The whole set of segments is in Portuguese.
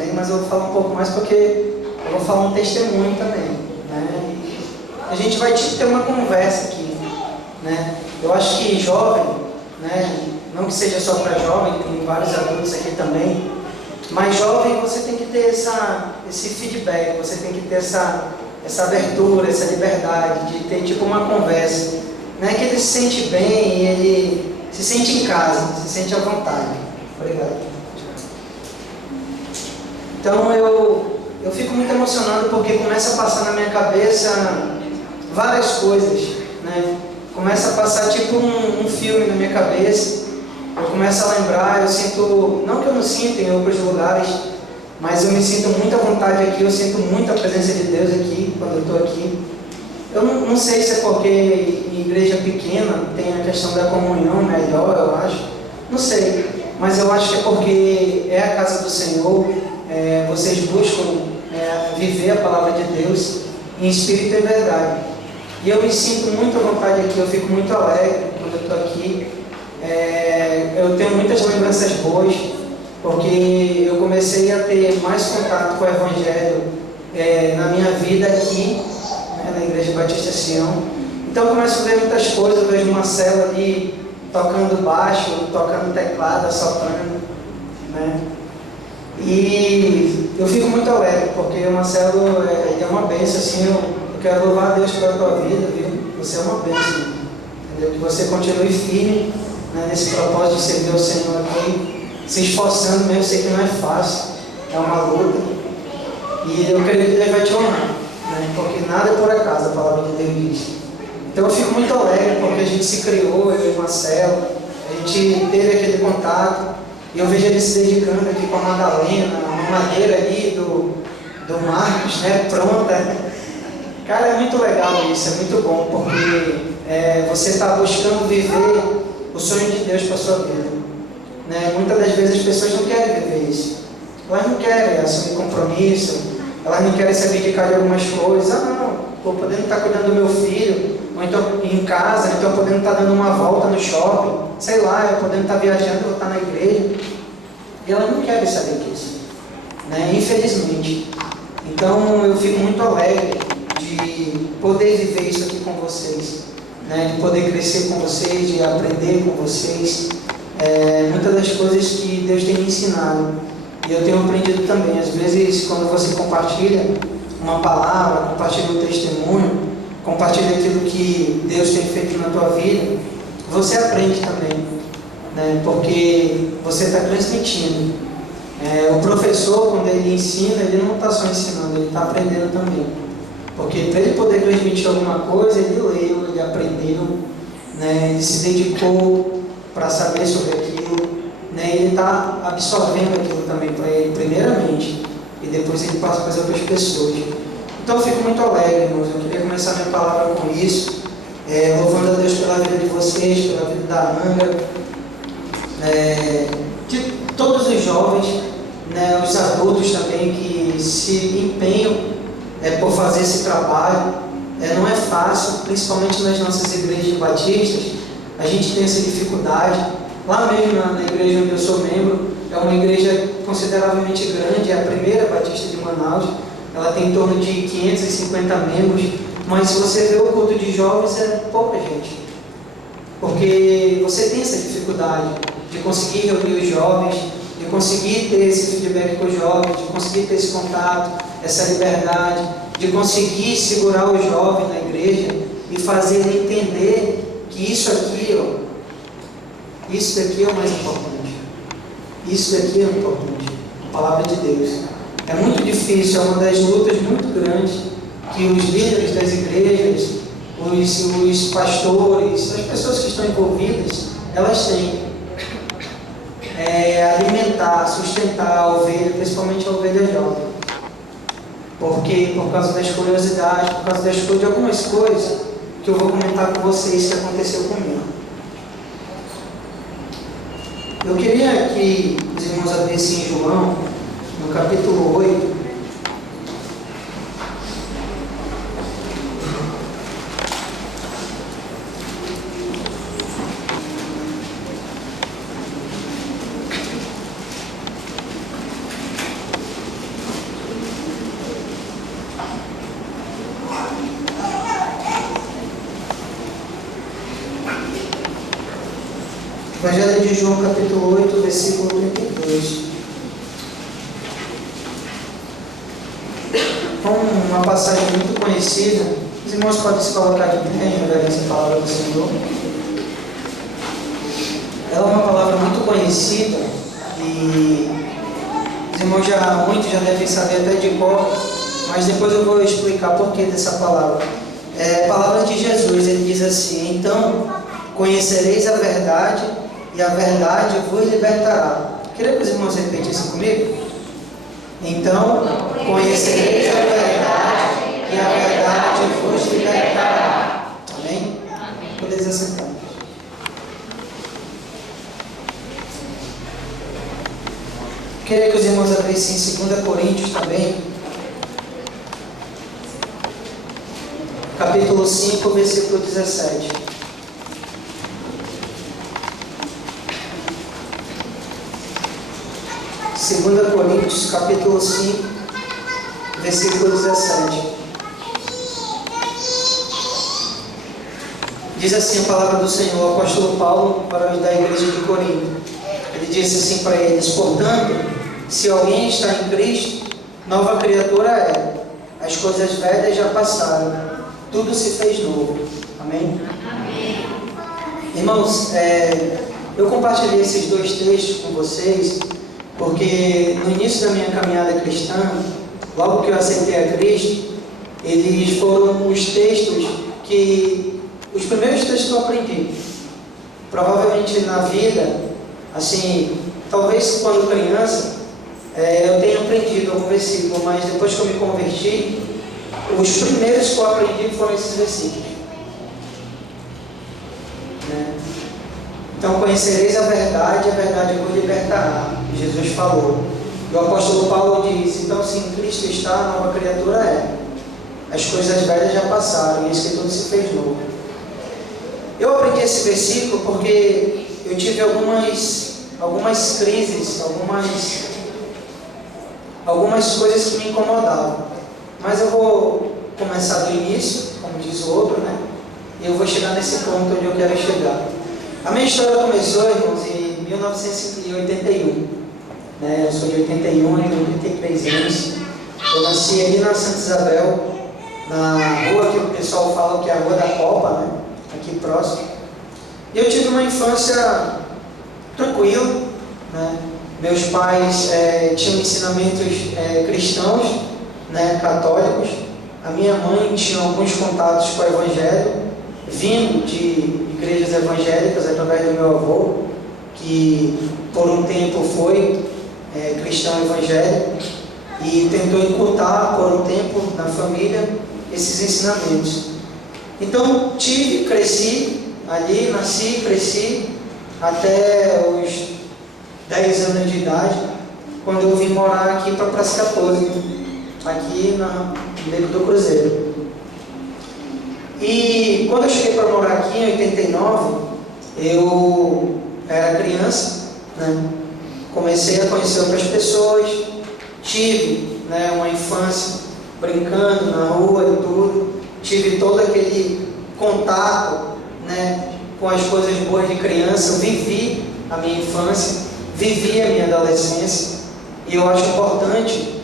também, mas eu vou falar um pouco mais porque eu vou falar um testemunho também, né? E a gente vai ter uma conversa aqui, né? Eu acho que jovem, né? Não que seja só para jovem, tem vários adultos aqui também, mas jovem você tem que ter esse feedback, você tem que ter essa abertura, essa liberdade de ter tipo uma conversa, né? Que ele se sente bem e ele se sente em casa, se sente à vontade. Obrigado. Então eu fico muito emocionado porque começa a passar na minha cabeça várias coisas, né? Começa a passar tipo um filme na minha cabeça. Eu começo a lembrar, eu sinto, não que eu não sinta em outros lugares, mas eu me sinto muito à vontade aqui, eu sinto muito a presença de Deus aqui, quando eu estou aqui. Eu não sei se é porque em igreja pequena tem a questão da comunhão melhor, eu acho. Não sei, mas eu acho que é porque é a casa do Senhor, vocês buscam viver a palavra de Deus em espírito e verdade. E eu me sinto muito à vontade aqui, eu fico muito alegre quando eu estou aqui. Eu tenho muitas lembranças boas, porque eu comecei a ter mais contato com o Evangelho na minha vida aqui, né, na Igreja Batista Sião. Então eu começo a ver muitas coisas, eu vejo uma célula ali tocando baixo, tocando teclado, soprano, né? E eu fico muito alegre, porque uma célula é uma bênção, assim, eu quero louvar a Deus pela tua vida, viu? Você é uma bênção, entendeu? Que você continue firme, né, nesse propósito de servir ao Senhor aqui, se esforçando mesmo, eu sei que não é fácil, é uma luta, e eu creio que Deus vai te honrar, né, porque nada é por acaso, a palavra de Deus diz. Então eu fico muito alegre, porque a gente se criou, eu e o Marcelo, a gente teve aquele contato, e eu vejo ele se dedicando aqui com a Madalena, a madeira ali do Marcos, né, pronta. Cara, é muito legal isso, é muito bom, porque você está buscando viver o sonho de Deus para a sua vida, né? Muitas das vezes as pessoas não querem viver isso, elas não querem assumir compromisso, elas não querem se abdicar de algumas coisas. Não, estou podendo estar cuidando do meu filho, ou então em casa, então podendo estar dando uma volta no shopping, sei lá, eu podendo estar viajando, vou estar na igreja, e elas não querem saber disso, né? Infelizmente. Então eu fico muito alegre de poder viver isso aqui com vocês, né? De poder crescer com vocês, de aprender com vocês, muitas das coisas que Deus tem me ensinado, e eu tenho aprendido também. Às vezes, quando você compartilha uma palavra, compartilha um testemunho, compartilha aquilo que Deus tem feito na tua vida, você aprende também, né? Porque você está transmitindo. O professor, quando ele ensina, ele não está só ensinando, ele está aprendendo também. Porque para ele poder transmitir alguma coisa, ele leu, ele aprendeu, né? Ele se dedicou para saber sobre aquilo, né? Ele está absorvendo aquilo também para ele, primeiramente, e depois ele passa para as outras pessoas. Então eu fico muito alegre, irmãos. Eu queria começar minha palavra com isso, louvando a Deus pela vida de vocês, pela vida da Angra, de todos os jovens, né? Os adultos também que se empenham por fazer esse trabalho. Não é fácil, principalmente nas nossas igrejas batistas, a gente tem essa dificuldade. Lá mesmo na igreja onde eu sou membro, é uma igreja consideravelmente grande, é a primeira batista de Manaus, ela tem em torno de 550 membros, mas se você vê o culto de jovens, é pouca gente, porque você tem essa dificuldade de conseguir reunir os jovens, de conseguir ter esse feedback com os jovens, de conseguir ter esse contato, essa liberdade, de conseguir segurar o jovem na igreja e fazer ele entender que isso daqui é o mais importante. Isso daqui é o importante, a palavra de Deus. É muito difícil, é uma das lutas muito grandes que os líderes das igrejas, os pastores, as pessoas que estão envolvidas, elas têm. Alimentar, sustentar a ovelha, principalmente a ovelha jovem. Porque por causa das curiosidades, por causa de algumas coisas que eu vou comentar com vocês que aconteceu comigo. Eu queria que os irmãos abrissem em João, no capítulo 8. Evangelho de João, capítulo 8, versículo 32. Uma passagem muito conhecida. Os irmãos podem se colocar de pé em reverência à palavra do Senhor. Ela é uma palavra muito conhecida e os irmãos muitos já devem saber até de cor, mas depois eu vou explicar por que dessa palavra. É a palavra de Jesus. Ele diz assim: então conhecereis a verdade e a verdade vos libertará. Queria que os irmãos repetissem comigo? Então conhecereis a verdade e a verdade vos libertará. Amém? Podeis assentar. Queria que os irmãos abrissem em 2 Coríntios também, capítulo 5, versículo 17. Segunda Coríntios, capítulo 5, versículo 17. Diz assim a palavra do Senhor, o apóstolo Paulo, para os da igreja de Corinto. Ele disse assim para eles: portanto, se alguém está em Cristo, nova criatura é. As coisas velhas já passaram, tudo se fez novo. Amém? Amém. Irmãos, eu compartilhei esses dois textos com vocês, porque no início da minha caminhada cristã, logo que eu aceitei a Cristo, eles foram os primeiros textos que eu aprendi. Provavelmente na vida, assim, talvez quando criança, eu tenha aprendido algum versículo, mas depois que eu me converti, os primeiros que eu aprendi foram esses versículos. Então conhecereis a verdade vos libertará. Jesus falou. E o apóstolo Paulo diz: então se em Cristo está, a nova criatura é. As coisas velhas já passaram, e isso que tudo se fez novo. Eu aprendi esse versículo porque eu tive algumas crises, algumas coisas que me incomodavam. Mas eu vou começar do início, como diz o outro, né? E eu vou chegar nesse ponto onde eu quero chegar. A minha história começou, irmãos, em 1981. Né? Eu sou de 81, eu tenho 33 anos. Eu nasci ali na Santa Isabel, na rua que o pessoal fala que é a Rua da Copa, né? Aqui próximo. E eu tive uma infância tranquila, né? Meus pais tinham ensinamentos cristãos, né? Católicos. A minha mãe tinha alguns contatos com o Evangelho, vindo de igrejas evangélicas através do meu avô, que por um tempo foi cristão evangélico e tentou incultar por um tempo na família esses ensinamentos. Então cresci ali, nasci, cresci até os 10 anos de idade, quando eu vim morar aqui para Praça 14, aqui no Beco do Cruzeiro. E quando eu cheguei para morar aqui em 89, eu era criança, né? Comecei a conhecer outras pessoas, tive, né, uma infância brincando na rua e tudo, tive todo aquele contato, né, com as coisas boas de criança. Eu vivi a minha infância, vivi a minha adolescência, e eu acho importante,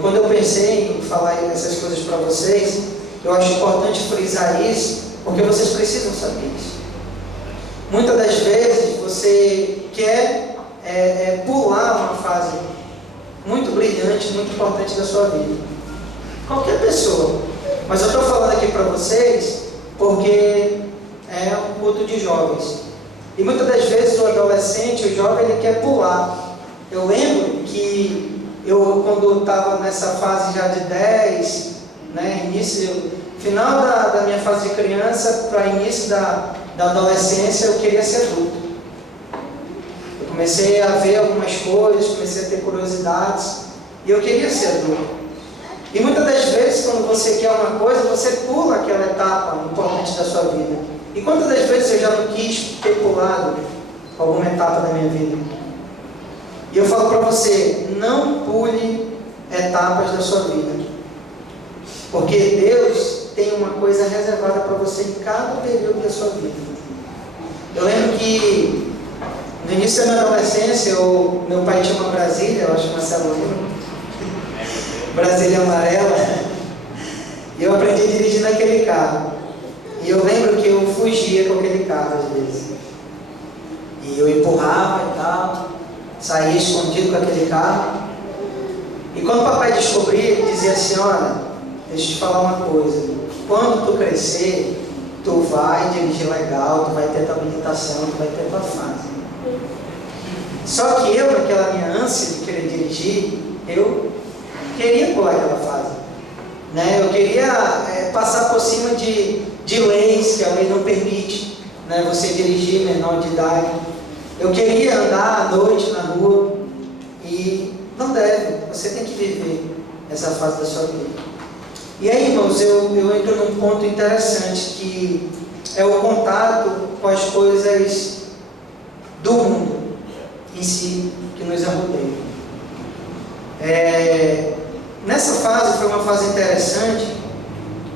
quando eu pensei em falar essas coisas para vocês, eu acho importante frisar isso, porque vocês precisam saber isso. Muitas das vezes você quer pular uma fase muito brilhante, muito importante da sua vida. Qualquer pessoa. Mas eu estou falando aqui para vocês porque é um culto de jovens. E muitas das vezes o adolescente, o jovem, ele quer pular. Eu lembro que quando estava nessa fase já de 10, né, final da minha fase de criança para início da adolescência, eu queria ser adulto. Eu comecei a ver algumas coisas, comecei a ter curiosidades, e eu queria ser adulto. E muitas das vezes, quando você quer uma coisa, você pula aquela etapa importante da sua vida. E quantas das vezes eu já não quis ter pulado alguma etapa da minha vida? E eu falo para você, não pule etapas da sua vida. Porque Deus tem uma coisa reservada para você em cada período da sua vida. Eu lembro que No início da minha adolescência, meu pai tinha uma Brasília, eu acho que Marcelo lembra, Brasília amarela, e eu aprendi a dirigir naquele carro. E eu lembro que eu fugia com aquele carro às vezes. E eu empurrava e tal, saía escondido com aquele carro. E quando o papai descobria, ele dizia assim: olha, deixa eu te falar uma coisa, quando tu crescer, tu vai dirigir legal, tu vai ter tua habilitação, tu vai ter tua fase. Só que eu, naquela minha ânsia de querer dirigir, eu queria pular aquela fase, né? Eu queria passar por cima de leis que a lei não permite, né? Você dirigir menor de idade. Eu queria andar à noite na rua e não deve, você tem que viver essa fase da sua vida. E aí, irmãos, eu entro num ponto interessante, que é o contato com as coisas do mundo em si, que nos rodeia. Nessa fase foi uma fase interessante,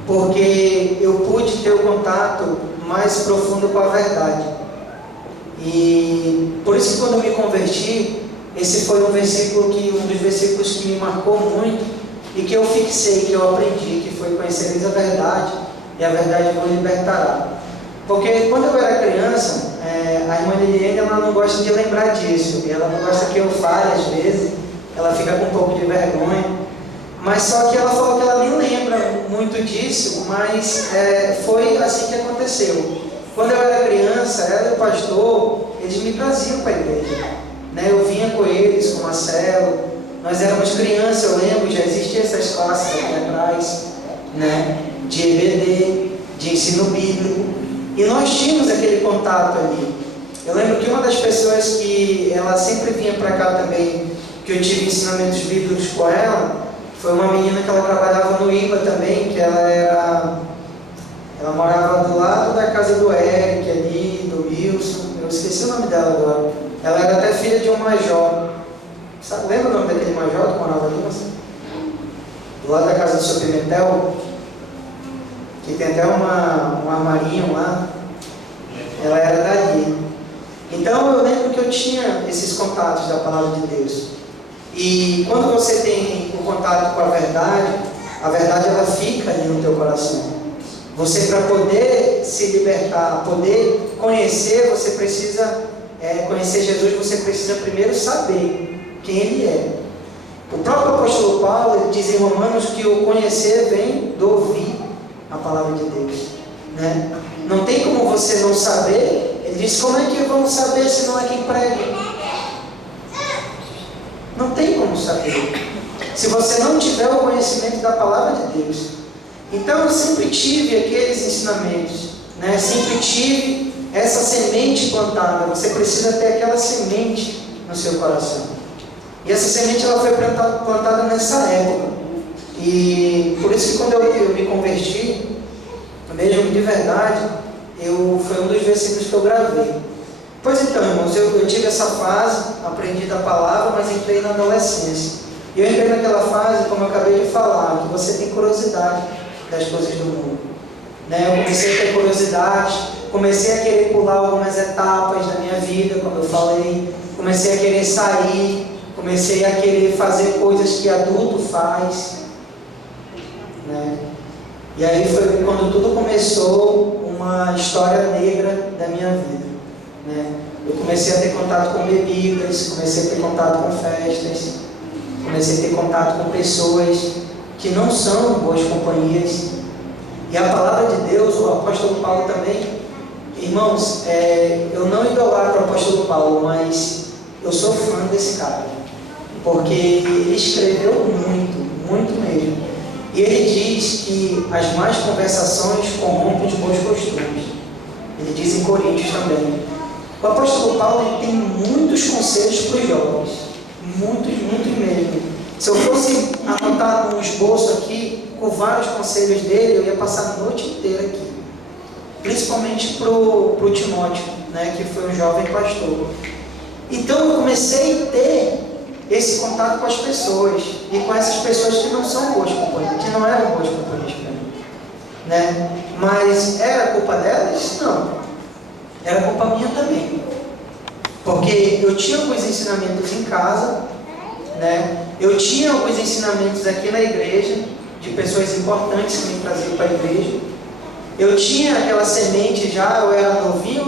porque eu pude ter o contato mais profundo com a verdade. E por isso que quando eu me converti, esse foi um dos versículos que me marcou muito e que eu fixei, que eu aprendi, que foi: conhecereis a verdade e a verdade vos libertará. Porque quando eu era criança, a irmã Liliane, ela não gosta de lembrar disso, e ela não gosta que eu fale às vezes, ela fica com um pouco de vergonha, mas só que ela falou que ela nem lembra muito disso, mas foi assim que aconteceu. Quando eu era criança, ela e o pastor, eles me traziam para a igreja, né? Eu vinha com eles, com o Marcelo, nós éramos crianças, eu lembro, já existiam essas classes aqui atrás, né? De EBD, de ensino bíblico, e nós tínhamos aquele contato ali. Eu lembro que uma das pessoas que ela sempre vinha para cá também, que eu tive ensinamentos bíblicos com ela, foi uma menina que ela trabalhava no IBA também, que ela morava do lado da casa do Eric ali, do Wilson, eu esqueci o nome dela agora. Ela era até filha de um major. Sabe, lembra o nome daquele major que morava ali? Do lado da casa do seu Pimentel, que tem até um armarinho lá. Ela era dali. Então eu lembro que eu tinha esses contatos da palavra de Deus. E quando você tem o contato com a verdade ela fica ali no teu coração. Você, para poder se libertar, poder conhecer, você precisa conhecer Jesus, você precisa primeiro saber quem Ele é. O próprio apóstolo Paulo, ele diz em Romanos que o conhecer vem do ouvir a palavra de Deus, né? Não tem como você não saber. Ele diz: como é que vamos saber se não é quem prega? Não tem como saber se você não tiver o conhecimento da palavra de Deus. Então eu sempre tive aqueles ensinamentos, né? Sempre tive essa semente plantada. Você precisa ter aquela semente no seu coração. E essa semente ela foi plantada nessa época. E por isso que quando eu me converti, mesmo de verdade, foi um dos versículos que eu gravei. Pois então, irmãos, eu tive essa fase, aprendi da palavra, mas entrei na adolescência. E eu entrei naquela fase, como eu acabei de falar, que você tem curiosidade das coisas do mundo, né? Eu comecei a ter curiosidade, comecei a querer pular algumas etapas da minha vida, como eu falei, comecei a querer sair, comecei a querer fazer coisas que adulto faz, né? E aí foi quando tudo começou, uma história negra da minha vida, né? Eu comecei a ter contato com bebidas, comecei a ter contato com festas, comecei a ter contato com pessoas que não são boas companhias. E a palavra de Deus, o apóstolo Paulo também, irmãos, eu não idolatro o apóstolo Paulo, mas eu sou fã desse cara, porque ele escreveu muito, muito mesmo. E ele diz que as más conversações corrompem os bons costumes. Ele diz em Coríntios também. O apóstolo Paulo tem muitos conselhos para os jovens, muitos mesmo. Se eu fosse anotar um esboço aqui com vários conselhos dele, eu ia passar a noite inteira aqui, principalmente para o Timóteo, né, que foi um jovem pastor. Então eu comecei a ter esse contato com as pessoas, e com essas pessoas que não são boas companhias, que não eram boas companhias para mim, né? Mas era culpa delas? Não, era culpa minha também. Porque eu tinha alguns ensinamentos em casa, né? Eu tinha alguns ensinamentos aqui na igreja, de pessoas importantes que me traziam para a igreja. Eu tinha aquela semente já, eu era novinho.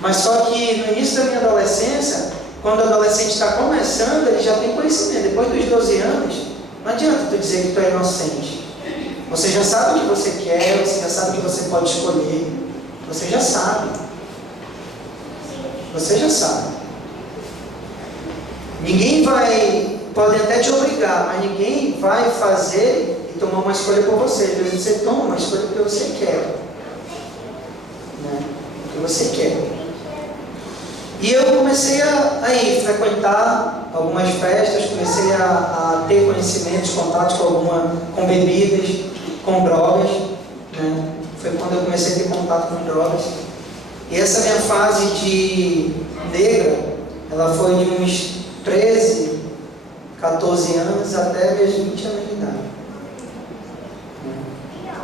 Mas só que no início da minha adolescência, quando o adolescente está começando, ele já tem conhecimento. Depois dos 12 anos, não adianta tu dizer que tu é inocente. Você já sabe o que você quer, você já sabe o que você pode escolher. Você já sabe. Você já sabe. Ninguém pode até te obrigar, mas ninguém vai fazer e tomar uma escolha por você. Às vezes você toma uma escolha porque você quer. Né? Porque você quer. E eu comecei a frequentar algumas festas, comecei a ter conhecimentos, contatos com bebidas, com drogas. Né? Foi quando eu comecei a ter contato com drogas. E essa minha fase de negra, ela foi de uns 13, 14 anos até meus 20 anos de idade.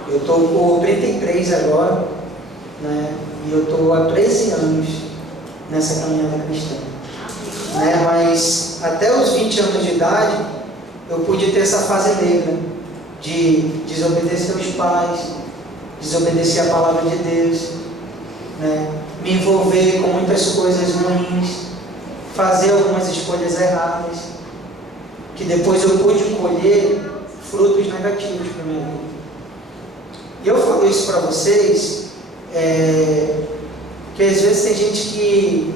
Eu estou com 33 agora, né? E eu estou há 13 anos nessa caminhada cristã. Né? Mas até os 20 anos de idade, eu pude ter essa fase negra, de desobedecer aos pais, desobedecer a palavra de Deus, né? Me envolver com muitas coisas ruins, fazer algumas escolhas erradas, que depois eu pude colher frutos negativos para a minha vida. E eu falo isso para vocês, que às vezes tem gente que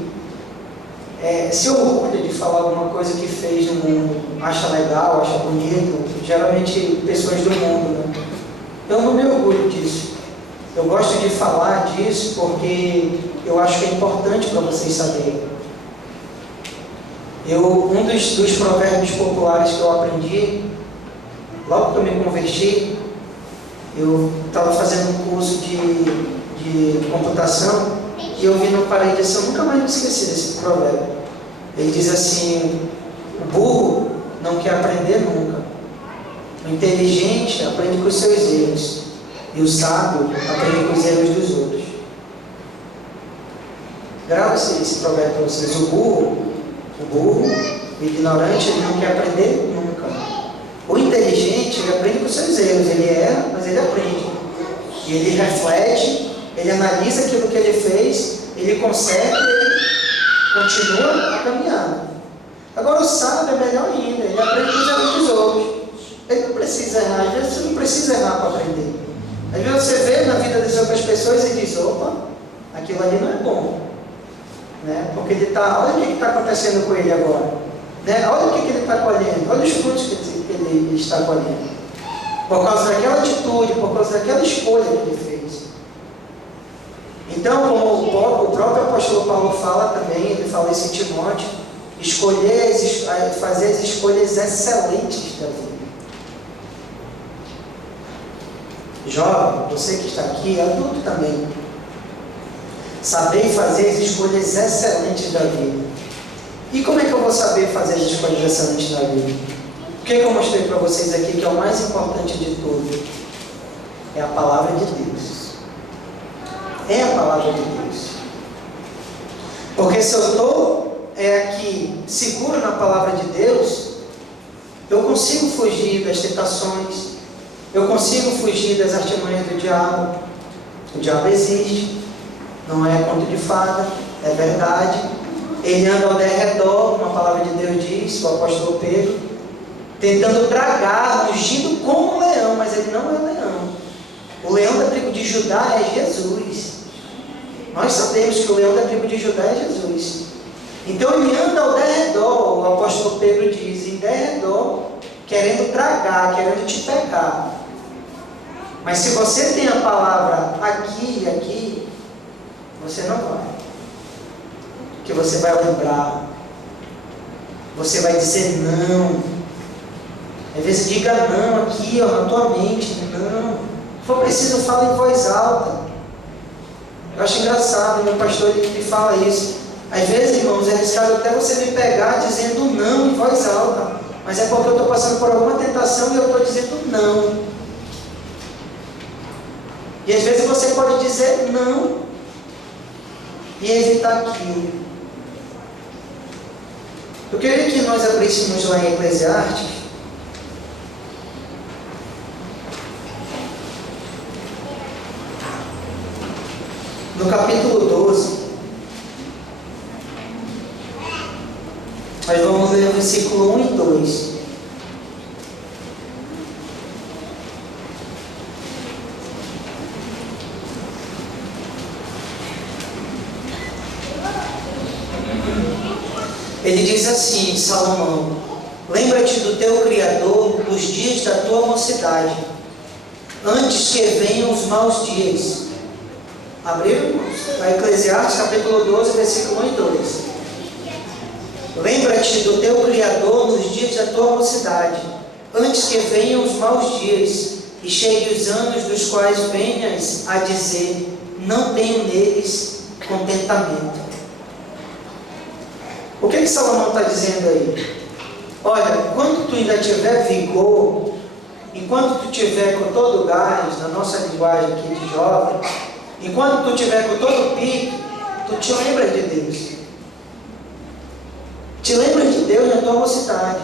se orgulha de falar alguma coisa que fez no mundo, acha legal, acha bonito, geralmente pessoas do mundo, né? Eu não me orgulho disso. Eu gosto de falar disso porque eu acho que é importante para vocês saberem. Um dos provérbios populares que eu aprendi, logo que eu me converti, eu estava fazendo um curso de computação e eu vi na parede assim, eu nunca mais me esqueci desse provérbio. Ele diz assim: o burro não quer aprender nunca, o inteligente aprende com os seus erros e o sábio aprende com os erros dos outros. Grava esse provérbio para vocês. O burro, o ignorante, ele não quer aprender nunca. O inteligente, ele aprende com os seus erros. Ele erra, mas ele aprende. E ele reflete, ele analisa aquilo que ele fez, ele conserta e ele continua a caminhar. Agora o sábio é melhor ainda, ele aprende com os erros dos outros. Ele não precisa errar, às vezes você não precisa errar para aprender. Às vezes você vê na vida das outras pessoas e diz: opa, aquilo ali não é bom. Né? Porque ele olha o que está acontecendo com ele agora. Né? Olha o que ele está colhendo, olha os frutos que ele está colhendo. Por causa daquela atitude, por causa daquela escolha que ele fez. Então, como o próprio apóstolo Paulo fala também, ele fala isso em Timóteo, fazer as escolhas excelentes da vida. Jovem, você que está aqui, adulto também, saber fazer as escolhas excelentes da vida. E como é que eu vou saber fazer as escolhas excelentes da vida? O que eu mostrei para vocês aqui, que é o mais importante de tudo? É a palavra de Deus. É a palavra de Deus. Porque se eu estou aqui seguro na palavra de Deus, eu consigo fugir das tentações, eu consigo fugir das artimanhas do diabo. O diabo existe, não é conto de fada, é verdade. Ele anda ao derredor, como a palavra de Deus diz, o apóstolo Pedro, tentando tragar, rugindo como um leão, mas ele não é leão. O leão da tribo de Judá é Jesus. Nós sabemos que o leão da tribo de Judá é Jesus. Então ele anda ao derredor, o apóstolo Pedro diz, em derredor, querendo tragar, querendo te pegar. Mas se você tem a palavra aqui e aqui, você não vai. Porque você vai lembrar. Você vai dizer não. Às vezes diga não aqui, na tua mente. Não. Se for preciso, fala em voz alta. Eu acho engraçado, meu pastor ele fala isso. Às vezes, irmãos, é arriscado até você me pegar dizendo não em voz alta. Mas é porque eu estou passando por alguma tentação e eu estou dizendo não. E às vezes você pode dizer não. e evitar aquilo. Eu queria que nós abríssemos lá em Eclesiastes, no capítulo 12, nós vamos ler o versículo 1 e 2. Ele diz assim, Salomão: lembra-te do teu Criador nos dias da tua mocidade, antes que venham os maus dias. Abriu? Eclesiastes capítulo 12, versículo 1 e 2. Lembra-te do teu Criador nos dias da tua mocidade, antes que venham os maus dias, e cheguem os anos dos quais venhas a dizer: não tenho neles contentamento. O que Salomão está dizendo aí? Olha, enquanto tu ainda tiver vigor, enquanto tu tiver com todo o gás, na nossa linguagem aqui de jovem, enquanto tu tiver com todo o pique, tu te lembra de Deus. Te lembra de Deus na tua mocidade,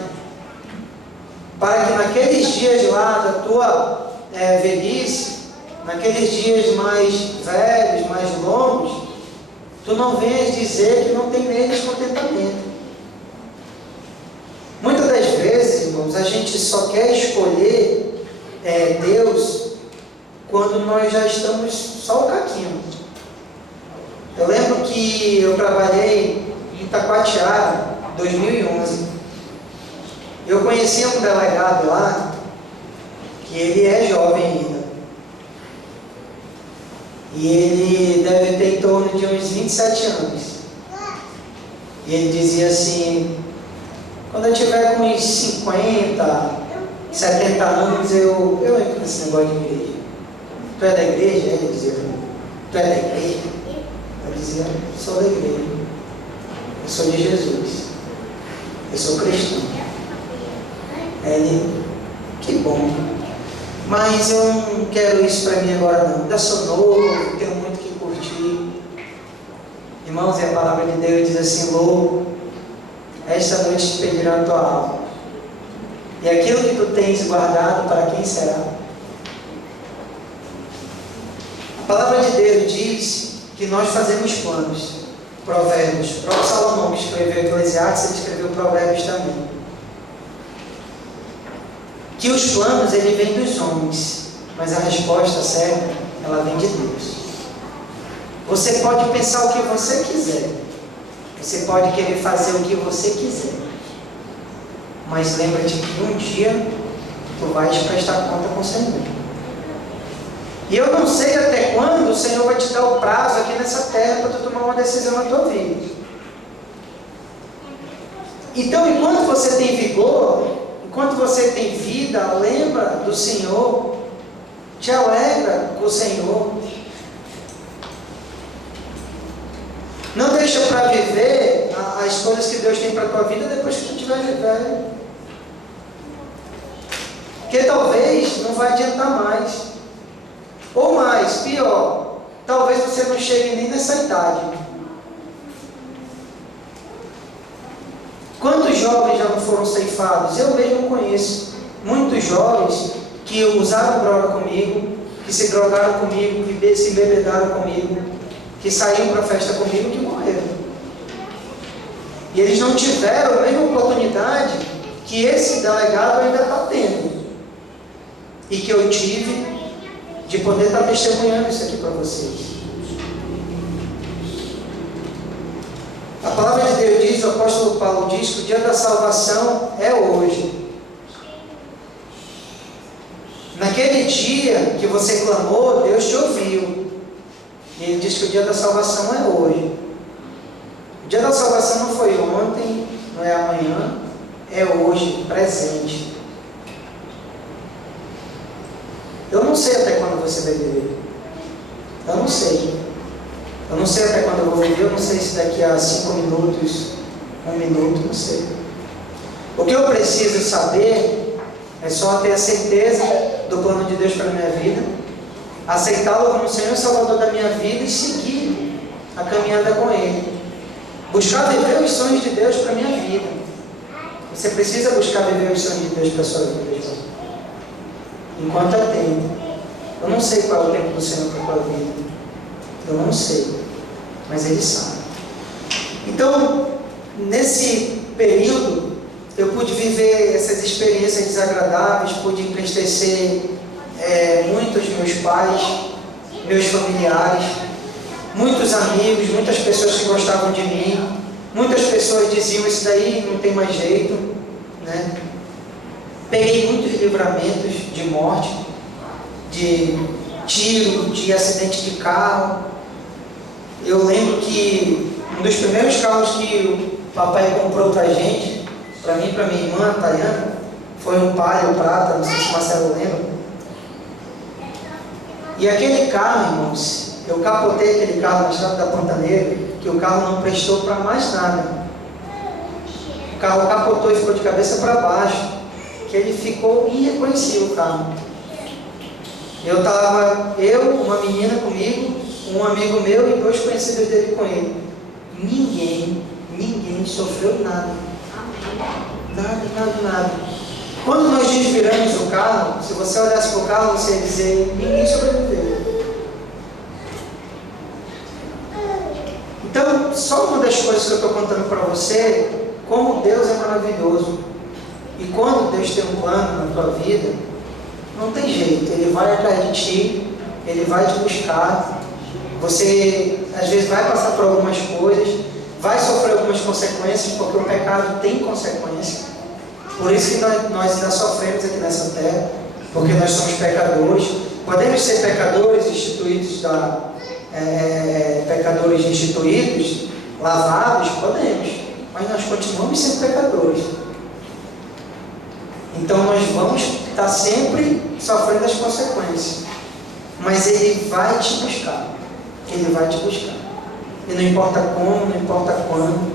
para que naqueles dias lá da tua velhice, naqueles dias mais velhos, mais longos, tu não venhas dizer que não tem neles contentamento. Muitas das vezes, irmãos, a gente só quer escolher Deus quando nós já estamos só o caquinho. Eu lembro que eu trabalhei em Itacoatiara, 2011. Eu conheci um delegado lá, que ele é jovem ainda. E ele deve ter em torno de uns 27 anos. E ele dizia assim: quando eu tiver com uns 50, 70 anos, eu entro nesse negócio de igreja. Tu é da igreja? Ele dizia: tu é da igreja? Eu dizia: sou da igreja. Eu sou de Jesus. Eu sou cristão. Ele: que bom. Mas eu não quero isso para mim agora não. Ainda sou novo, tenho muito que curtir. Irmãos, e a palavra de Deus diz assim: louco, esta noite te pedirão a tua alma. E aquilo que tu tens guardado, para quem será? A palavra de Deus diz que nós fazemos planos. Provérbios. O próprio Salomão, que escreveu Eclesiastes, ele escreveu Provérbios também. Que os planos, ele vem dos homens, mas a resposta certa, ela vem de Deus. Você pode pensar o que você quiser, você pode querer fazer o que você quiser, mas lembra-te que um dia tu vais prestar conta com o Senhor. E eu não sei até quando o Senhor vai te dar o prazo aqui nessa terra para tu tomar uma decisão na tua vida. Então, enquanto você tem vigor, enquanto você tem vida, lembra do Senhor, te alegra com o Senhor. Não deixa para viver as coisas que Deus tem para a tua vida depois que tu estiver velho. Porque talvez não vai adiantar mais. Ou mais, pior, talvez você não chegue nem nessa idade. Quantos jovens já não foram ceifados? Eu mesmo conheço muitos jovens que usaram droga comigo, que se drogaram comigo, que se bebedaram comigo, que saíram para a festa comigo, que morreram. E eles não tiveram a mesma oportunidade que esse delegado ainda está tendo. E que eu tive de poder estar testemunhando isso aqui para vocês. A palavra de Deus diz, o apóstolo Paulo diz que o dia da salvação é hoje. Naquele dia que você clamou, Deus te ouviu. E ele diz que o dia da salvação é hoje. O dia da salvação não foi ontem, não é amanhã, é hoje, presente. Eu não sei até quando você vai viver. Eu não sei. Eu não sei até quando eu vou viver. Eu não sei se daqui a 5 minutos, 1 minuto, não sei. O que eu preciso saber é só ter a certeza do plano de Deus para a minha vida, aceitá-lo como Senhor e Salvador da minha vida e seguir a caminhada com Ele. Buscar viver os sonhos de Deus para a minha vida. Você precisa buscar viver os sonhos de Deus para a sua vida, irmão. Enquanto é tempo. Eu não sei qual é o tempo do Senhor para a tua vida. Eu não sei. Mas Ele sabe. Então, nesse período, eu pude viver essas experiências desagradáveis, pude entristecer muitos meus pais, meus familiares, muitos amigos, muitas pessoas que gostavam de mim. Muitas pessoas diziam, isso daí não tem mais jeito, né? Peguei muitos livramentos de morte, de tiro, de acidente de carro. Eu lembro que um dos primeiros carros que o papai comprou pra gente, para mim e para minha irmã, a Tayana, foi um Palio prata, não sei se o Marcelo lembra. E aquele carro, irmãos, eu capotei aquele carro na estrada da Pantaneira, que o carro não prestou para mais nada. O carro capotou e ficou de cabeça para baixo, que ele ficou irreconhecível o carro. Eu, uma menina comigo, um amigo meu e 2 conhecidos dele com ele. Ninguém sofreu nada. Nada. Quando nós desviramos o carro, se você olhasse para o carro, você ia dizer, ninguém sobreviveu. Então, só uma das coisas que eu estou contando para você, como Deus é maravilhoso. E quando Deus tem um plano na tua vida, não tem jeito, Ele vai atrás de ti, Ele vai te buscar. Você, às vezes, vai passar por algumas coisas, vai sofrer algumas consequências, porque o pecado tem consequência. Por isso que nós ainda sofremos aqui nessa terra, porque nós somos pecadores. Podemos ser pecadores instituídos pecadores instituídos, lavados, podemos, mas nós continuamos sendo pecadores. Então nós vamos estar sempre sofrendo as consequências, mas Ele vai te buscar. Ele vai te buscar. E não importa como, não importa quando.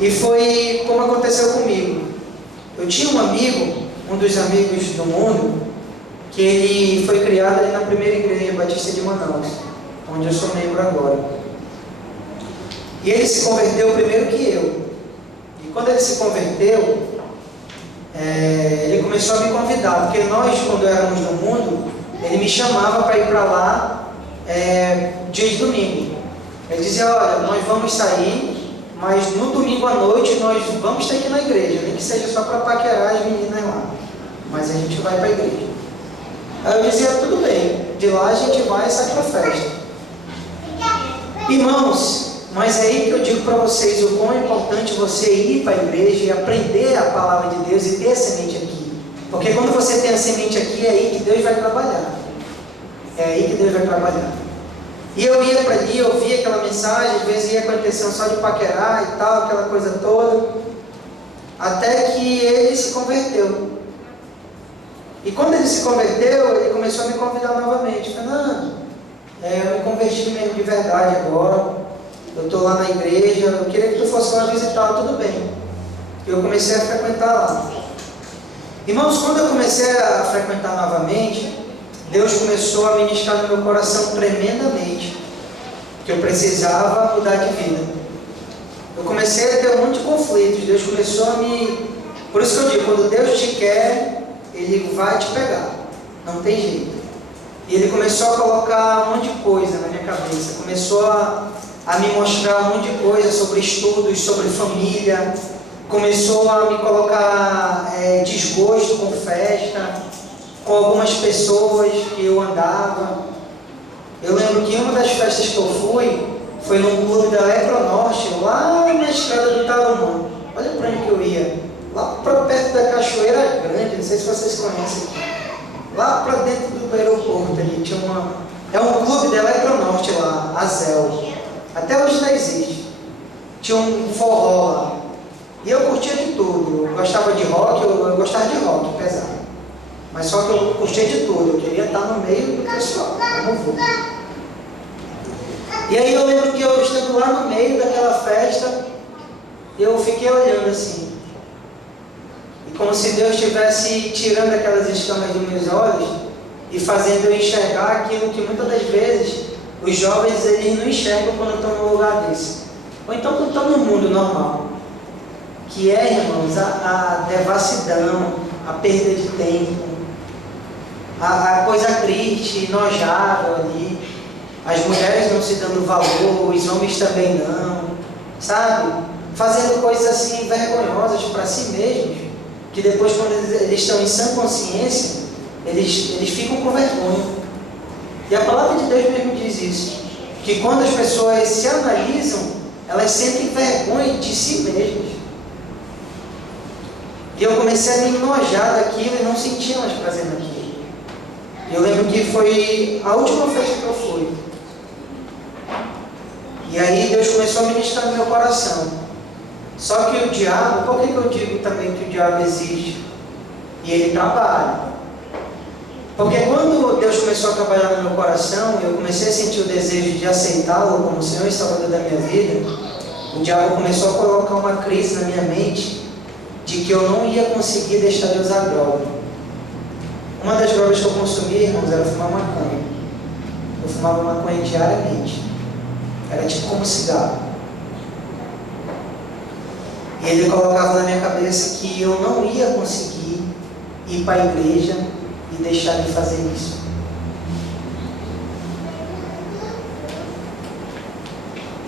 E foi como aconteceu comigo. Eu tinha um amigo, um dos amigos do mundo, que ele foi criado ali na primeira igreja batista de Manaus, onde eu sou membro agora. E ele se converteu primeiro que eu. E quando ele se converteu, ele começou a me convidar, porque nós, quando éramos no mundo, ele me chamava para ir para lá dia de domingo. Ele dizia, olha, nós vamos sair, mas no domingo à noite nós vamos ter que ir na igreja, nem que seja só para paquerar as meninas lá, mas a gente vai para a igreja. Aí eu dizia, tudo bem, de lá a gente vai e sai para a festa. Irmãos, mas é aí que eu digo para vocês o quão é importante você ir para a igreja e aprender a palavra de Deus e ter a semente aqui. Porque quando você tem a semente aqui, é aí que Deus vai trabalhar. É aí que Deus vai trabalhar. E eu ia para ali, eu via aquela mensagem, às vezes ia com a intenção só de paquerar e tal, aquela coisa toda, até que ele se converteu. E quando ele se converteu, ele começou a me convidar novamente. Fernando, eu me converti mesmo de verdade agora, eu estou lá na igreja, eu queria que tu fosse lá visitar, tudo bem. Eu comecei a frequentar lá. Irmãos, quando eu comecei a frequentar novamente, Deus começou a ministrar no meu coração tremendamente, que eu precisava mudar de vida. Eu comecei a ter um monte de conflitos, Deus começou a me... Por isso que eu digo, quando Deus te quer, Ele vai te pegar, não tem jeito. E Ele começou a colocar um monte de coisa na minha cabeça, começou a me mostrar um monte de coisa sobre estudos, sobre família, começou a me colocar desgosto com festa, com algumas pessoas que eu andava. Eu lembro que uma das festas que eu fui foi num clube da Electronorte, lá na estrada do Tarumã. Olha para onde que eu ia, lá para perto da Cachoeira Grande, não sei se vocês conhecem aqui, lá para dentro do aeroporto ali, tinha um clube da Electronorte lá, a Zel, até hoje não existe. Tinha um forró lá, e eu curtia de tudo. Eu gostava de rock, eu gostava de rock pesado. Mas só que eu curtia de tudo, eu queria estar no meio do pessoal, eu não vou. E aí eu lembro que eu estando lá no meio daquela festa, eu fiquei olhando assim. E como se Deus estivesse tirando aquelas escamas dos meus olhos e fazendo eu enxergar aquilo que muitas das vezes os jovens eles não enxergam quando estão num lugar desse. Ou então quando estão no mundo normal. Que é, irmãos, a devassidão, a perda de tempo, a coisa triste, enojável ali. As mulheres não se dando valor, os homens também não, sabe? Fazendo coisas assim vergonhosas para si mesmos, que depois quando eles estão em sã consciência, eles ficam com vergonha. E a palavra de Deus mesmo diz isso, que quando as pessoas se analisam, elas sentem vergonha de si mesmas. E eu comecei a me enojar daquilo e não sentia mais prazer naquilo. Eu lembro que foi a última festa que eu fui. E aí Deus começou a ministrar no meu coração. Só que o diabo, por que eu digo também que o diabo existe? E ele trabalha. Porque quando Deus começou a trabalhar no meu coração, eu comecei a sentir o desejo de aceitá-lo como Senhor e Salvador da minha vida, o diabo começou a colocar uma crise na minha mente de que eu não ia conseguir deixar de usar droga. Uma das drogas que eu consumia, irmãos, era fumar maconha. Eu fumava maconha diariamente. Era tipo como cigarro. E ele colocava na minha cabeça que eu não ia conseguir ir para a igreja e deixar de fazer isso.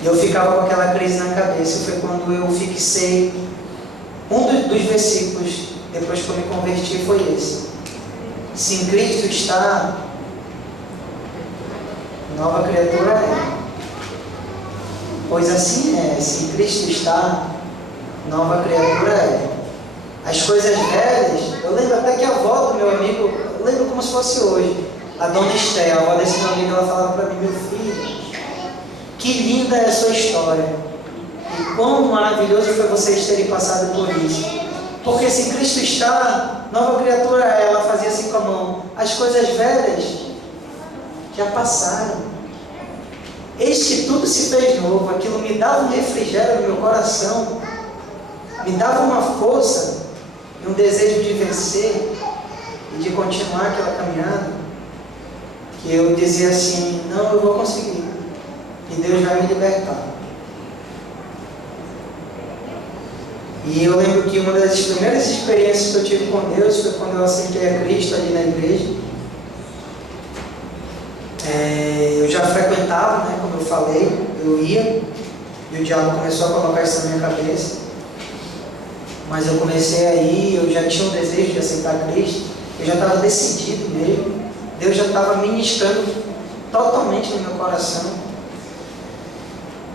E eu ficava com aquela crise na cabeça. Foi quando eu fixei um dos versículos, depois que eu me converti, foi esse. Se em Cristo está, nova criatura é. Pois assim é, se em Cristo está, nova criatura é. As coisas velhas, eu lembro até que a avó do meu amigo, eu lembro como se fosse hoje, a dona Esté, a avó desse meu amigo, ela falava para mim: meu filho, que linda é a sua história, e quão maravilhoso foi vocês terem passado por isso. Porque se Cristo está, nova criatura é. Ela fazia assim com a mão: as coisas velhas já passaram, eis que tudo se fez novo. Aquilo me dava um refrigério no meu coração, me dava uma força e um desejo de vencer e de continuar aquela caminhada, que eu dizia assim: não, eu vou conseguir, e Deus vai me libertar. E eu lembro que uma das primeiras experiências que eu tive com Deus foi quando eu aceitei a Cristo ali na igreja. Eu já frequentava, né, como eu falei, eu ia, e o diabo começou a colocar isso na minha cabeça. Mas eu comecei a ir, eu já tinha um desejo de aceitar Cristo, eu já estava decidido mesmo, Deus já estava ministrando totalmente no meu coração.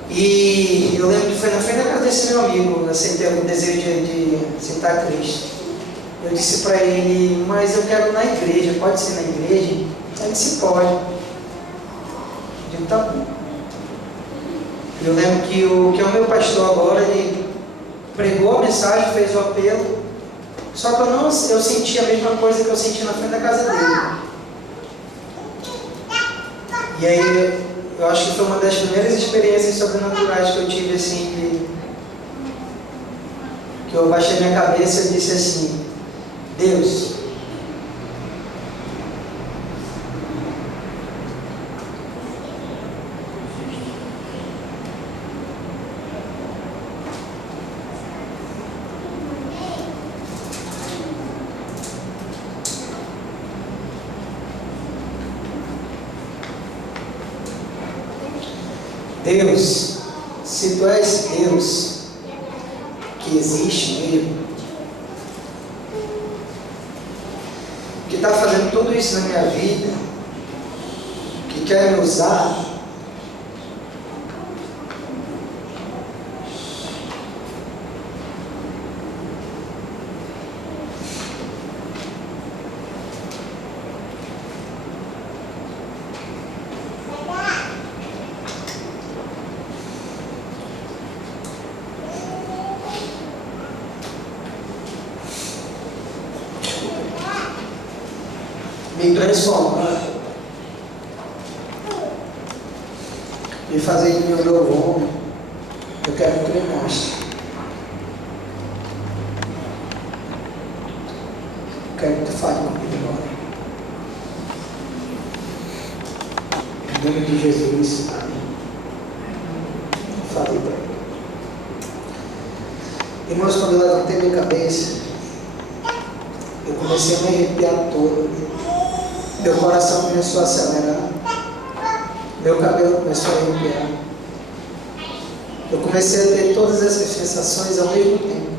E eu lembro que foi na frente da casa desse meu amigo, eu aceitei o desejo de aceitar Cristo. Eu disse para ele: mas eu quero ir na igreja, pode ser na igreja? Ele disse: pode. Eu digo: tá bom. Eu lembro que o meu pastor agora, ele pregou a mensagem, fez o apelo, só que eu senti a mesma coisa que eu senti na frente da casa dele. E aí eu acho que foi uma das primeiras experiências sobrenaturais que eu tive, assim, que eu baixei minha cabeça e disse assim: Deus, Deus, se Tu és Deus, que existe mesmo, que está fazendo tudo isso na minha vida, que quer me usar, me transformar e fazer de mim o meu homem. Eu quero que Tu me mostre. Eu quero que Tu fale comigo agora. Em nome de Jesus. Amém. Falei para ele. Irmãos, quando eu levantei minha cabeça, eu comecei a me arrepiar todo. Meu coração começou a acelerar. Meu cabelo começou a arrepiar. Eu comecei a ter todas essas sensações ao mesmo tempo.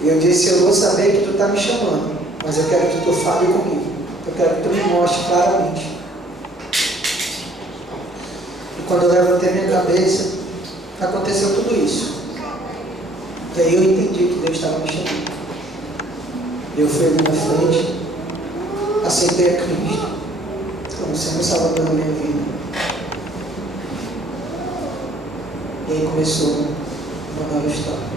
E eu disse, eu vou saber que tu está me chamando, mas eu quero que tu fale comigo. Eu quero que tu me mostre claramente. E quando eu levantei minha cabeça, aconteceu tudo isso. E aí eu entendi que Deus estava me chamando. Eu fui ali na frente, aceitei a Cristo como Senhor e Salvador da minha vida. E aí começou uma nova história.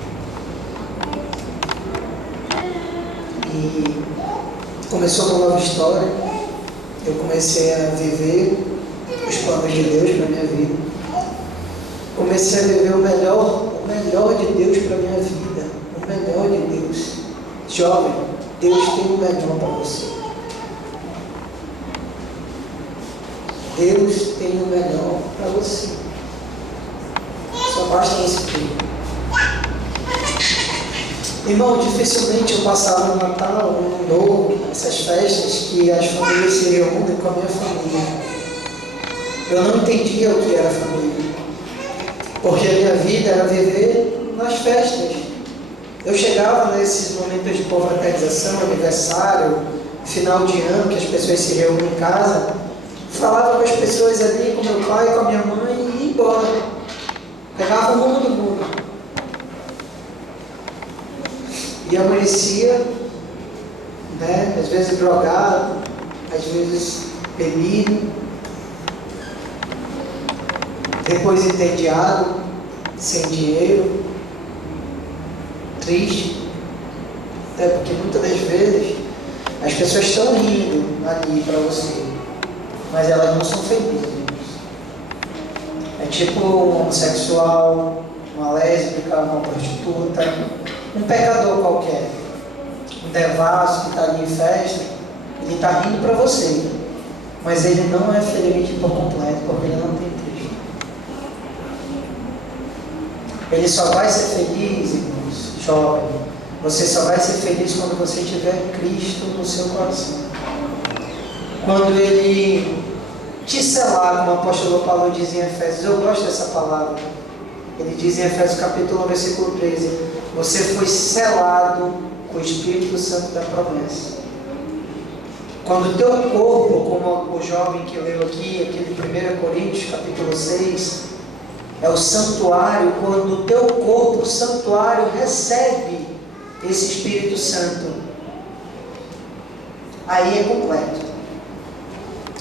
E começou uma nova história. Eu comecei a viver os planos de Deus para a minha vida. Comecei a viver o melhor de Deus para a minha vida. O melhor de Deus. Jovem, Deus tem o melhor para você. Deus tem o melhor para você. Só basta você ter. Irmão, dificilmente eu passava no Natal, no Ano Novo, essas festas que as famílias se reúnem com a minha família. Eu não entendia o que era família, porque a minha vida era viver nas festas. Eu chegava nesses momentos de confraternização, aniversário, final de ano, que as pessoas se reúnem em casa, falava com as pessoas ali, com meu pai, com a minha mãe, e ia embora. Pegava o rumo do mundo. E amanhecia, né, às vezes drogado, às vezes bebido, depois entediado, sem dinheiro, triste, até porque muitas das vezes as pessoas estão rindo ali para você, mas elas não são felizes. É tipo um homossexual, uma lésbica, uma prostituta, um pecador qualquer, um devasso que está ali em festa, ele está rindo para você, mas ele não é feliz por completo, porque ele não tem Cristo. Ele só vai ser feliz, irmãos, jovem, você só vai ser feliz quando você tiver Cristo no seu coração. Quando ele te selar, como o apóstolo Paulo diz em Efésios, eu gosto dessa palavra. Ele diz em Efésios capítulo 1, versículo 13, você foi selado com o Espírito Santo da promessa. Quando o teu corpo, como o jovem que leu aqui, aquele 1 Coríntios capítulo 6, é o santuário, quando o teu corpo, o santuário, recebe esse Espírito Santo, aí é completo.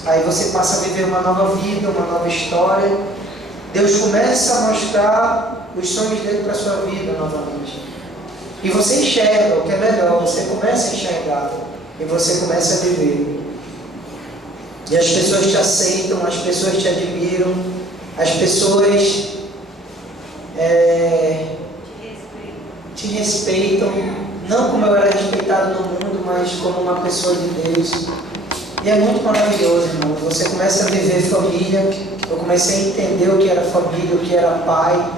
Aí você passa a viver uma nova vida, uma nova história. Deus começa a mostrar os sonhos dele para a sua vida novamente. E você enxerga o que é melhor, você começa a enxergar e você começa a viver. E as pessoas te aceitam, as pessoas te admiram, as pessoas te respeitam, não como eu era respeitado no mundo, mas como uma pessoa de Deus. E é muito maravilhoso, irmão. Você começa a viver família. Eu comecei a entender o que era família, o que era pai,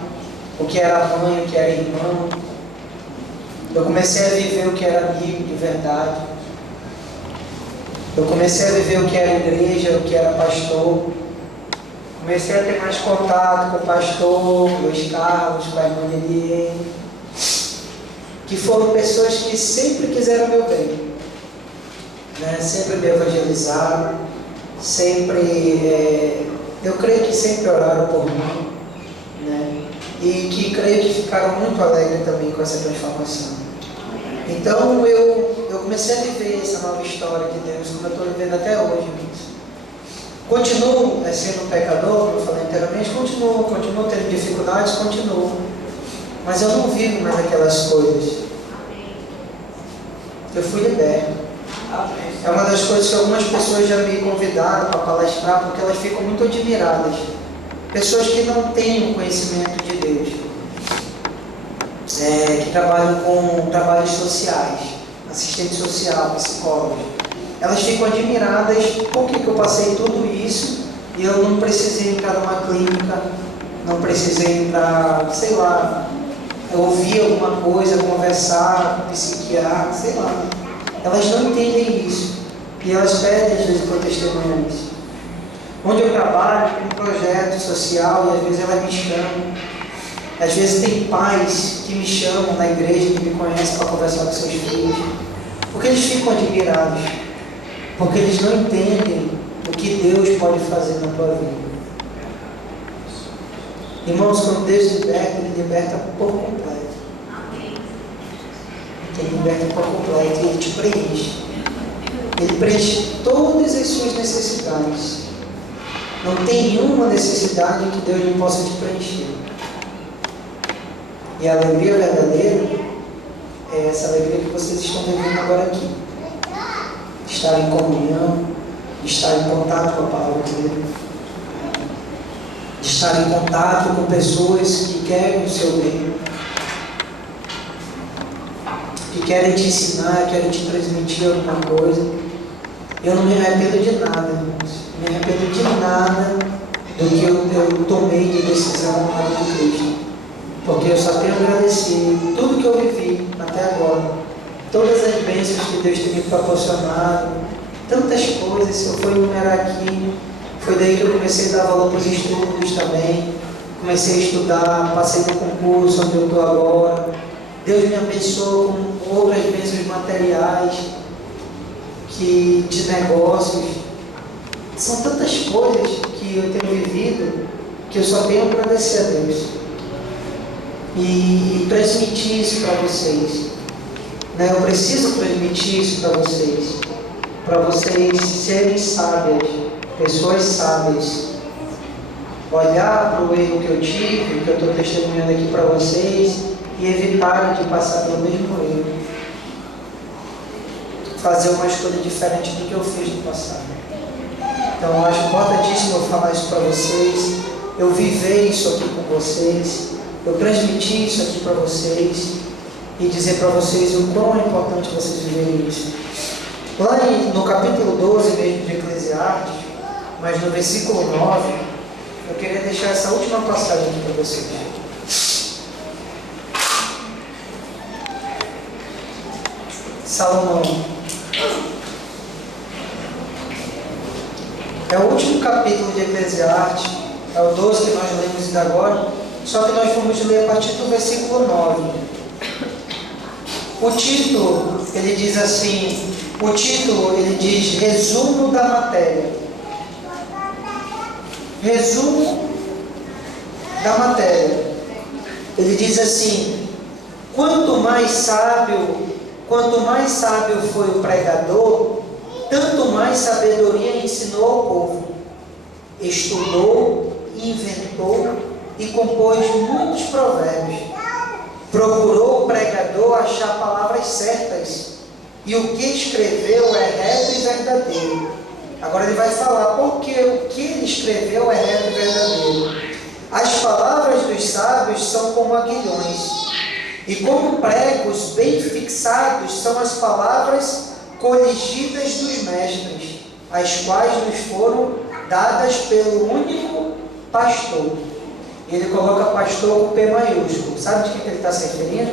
o que era mãe, o que era irmão. Eu comecei a viver o que era amigo de verdade. Eu comecei a viver o que era igreja, o que era pastor. Comecei a ter mais contato com o pastor, Luiz Carlos, com a irmã Liliane, que foram pessoas que sempre quiseram meu bem, né? Sempre me evangelizaram, sempre, eu creio que sempre oraram por mim, né? E que creio que ficaram muito alegres também com essa transformação. Então eu comecei a viver essa nova história de Deus, como eu estou vivendo até hoje, irmãos. Continuo sendo pecador, como eu falei anteriormente, continuo tendo dificuldades, continuo. Mas eu não vivo mais aquelas coisas. Eu fui liberto. É uma das coisas que algumas pessoas já me convidaram para palestrar, porque elas ficam muito admiradas. Pessoas que não têm o conhecimento de Deus, que trabalham com trabalhos sociais, assistente social, psicólogo. elas ficam admiradas, por que eu passei tudo isso e eu não precisei entrar numa clínica, não precisei entrar, sei lá, ouvir alguma coisa, conversar com um psiquiatra, sei lá. Elas não entendem isso e elas pedem às vezes para testemunhar isso. Onde eu trabalho, tem um projeto social e às vezes elas me chamam. Às vezes tem pais que me chamam na igreja, que me conhecem para conversar com seus filhos. Porque eles ficam admirados. Porque eles não entendem o que Deus pode fazer na tua vida. Irmãos, quando Deus liberta, Ele liberta por completo. Ele liberta por completo e Ele te preenche. Ele preenche todas as suas necessidades. Não tem nenhuma necessidade que Deus não possa te preencher. E a alegria verdadeira é essa alegria que vocês estão vivendo agora aqui. Estar em comunhão, estar em contato com a palavra dele, estar em contato com pessoas que querem o seu bem, que querem te ensinar, querem te transmitir alguma coisa. Eu não me arrependo de nada, irmãos. Não me arrependo de nada do que eu tomei de decisão no nome de Cristo. Porque eu só tenho a agradecer tudo que eu vivi até agora. Todas as bênçãos que Deus tem me proporcionado. Tantas coisas, se eu for enumerar aqui. Foi daí que eu comecei a dar valor para os estudos também. Comecei a estudar, passei no concurso onde eu estou agora. Deus me abençoou com outras bênçãos materiais, de negócios. São tantas coisas que eu tenho vivido que eu só tenho a agradecer a Deus. E transmitir isso para vocês. Né? Eu preciso transmitir isso para vocês serem sábias, pessoas sábias. Olhar para o erro que eu tive, que eu estou testemunhando aqui para vocês, e evitarem de passar pelo mesmo erro. Fazer uma escolha diferente do que eu fiz no passado. Então eu acho importantíssimo eu falar isso para vocês, eu viver isso aqui com vocês, eu transmitir isso aqui para vocês e dizer para vocês o quão é importante vocês viverem isso. Lá no capítulo 12 mesmo de Eclesiastes, mas no versículo 9, eu queria deixar essa última passagem aqui para vocês. Salomão. É o último capítulo de Eclesiastes, é o 12 que nós lemos ainda agora, só que nós vamos ler a partir do versículo 9. O título, ele diz assim, ele diz resumo da matéria. Resumo da matéria. Ele diz assim, quanto mais sábio foi o pregador, tanto mais sabedoria ensinou ao povo. Estudou, inventou e compôs muitos provérbios. Procurou o pregador achar palavras certas, e o que escreveu é reto e verdadeiro. Agora ele vai falar porque o que ele escreveu é reto e verdadeiro. As palavras dos sábios são como aguilhões, e como pregos bem fixados são as palavras coligidas dos mestres, as quais nos foram dadas pelo único pastor. Ele coloca pastor com P maiúsculo. Sabe de que ele está se referindo?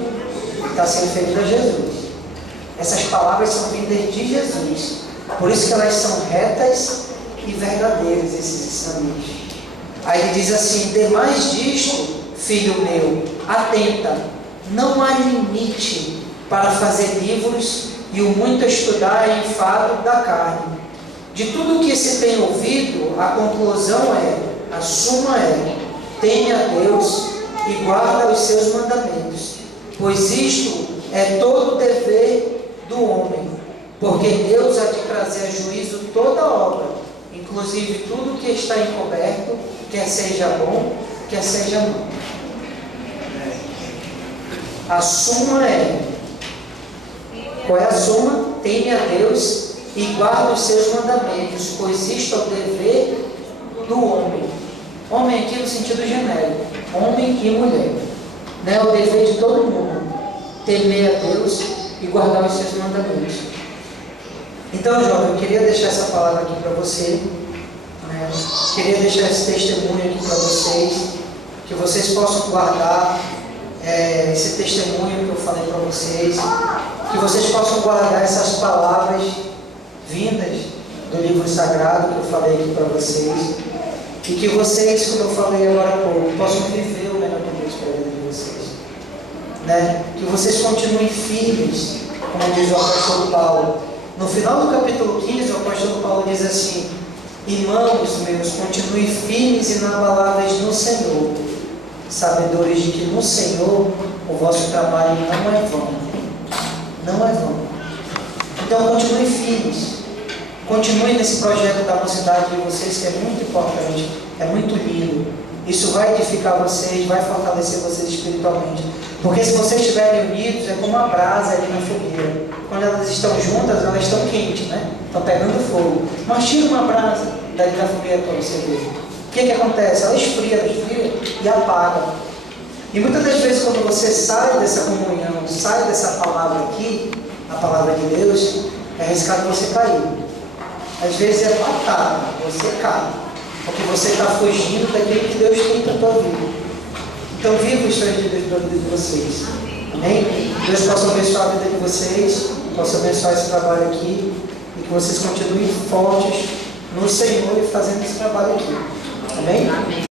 Ele está se referindo a Jesus. Essas palavras são vindas de Jesus. Por isso que elas são retas e verdadeiras, esses ensinamentos. Aí ele diz assim, demais disto, filho meu, atenta, não há limite para fazer livros, e o muito estudar é enfado da carne. De tudo que se tem ouvido, a conclusão a suma teme a Deus e guarda os seus mandamentos, pois isto é todo o dever do homem, porque Deus há de trazer a juízo toda obra, inclusive tudo que está encoberto, quer seja bom, quer seja mau. A suma qual é a suma? Teme a Deus e guarda os seus mandamentos, pois isto é o dever do homem. Homem aqui no sentido genérico, homem e mulher. Né? É o dever de todo mundo, temer a Deus e guardar os seus mandamentos. Então, jovem, eu queria deixar essa palavra aqui para você, né? Queria deixar esse testemunho aqui para vocês, que vocês possam guardar esse testemunho que eu falei para vocês, que vocês possam guardar essas palavras vindas do livro sagrado que eu falei aqui para vocês, e que vocês, como eu falei agora há pouco, possam viver o melhor de Deus para a vida de vocês, né? Que vocês continuem firmes, como diz o apóstolo Paulo. No final do capítulo 15, o apóstolo Paulo diz assim: irmãos meus, continuem firmes e inabaláveis no Senhor, sabedores de que no Senhor o vosso trabalho não é vão. Não é vão. Então continuem firmes. Continuem nesse projeto da mocidade de vocês, que é muito importante, é muito lindo. Isso vai edificar vocês, vai fortalecer vocês espiritualmente. Porque se vocês estiverem unidos, é como uma brasa ali na fogueira. Quando elas estão juntas, elas estão quentes, né? Estão pegando fogo. Mas tira uma brasa dali da fogueira para você ver. O que acontece? Ela esfria e apaga. E muitas das vezes, quando você sai dessa comunhão, sai dessa palavra aqui, a palavra de Deus, é arriscado você cair. Às vezes é fatal, você cai, porque você está fugindo daquilo que Deus tem para a tua vida. Então, viva o sonho de Deus para a vida de vocês. Amém? Deus possa abençoar a vida de vocês, possa abençoar esse trabalho aqui, e que vocês continuem fortes no Senhor e fazendo esse trabalho aqui. Amém? Amém.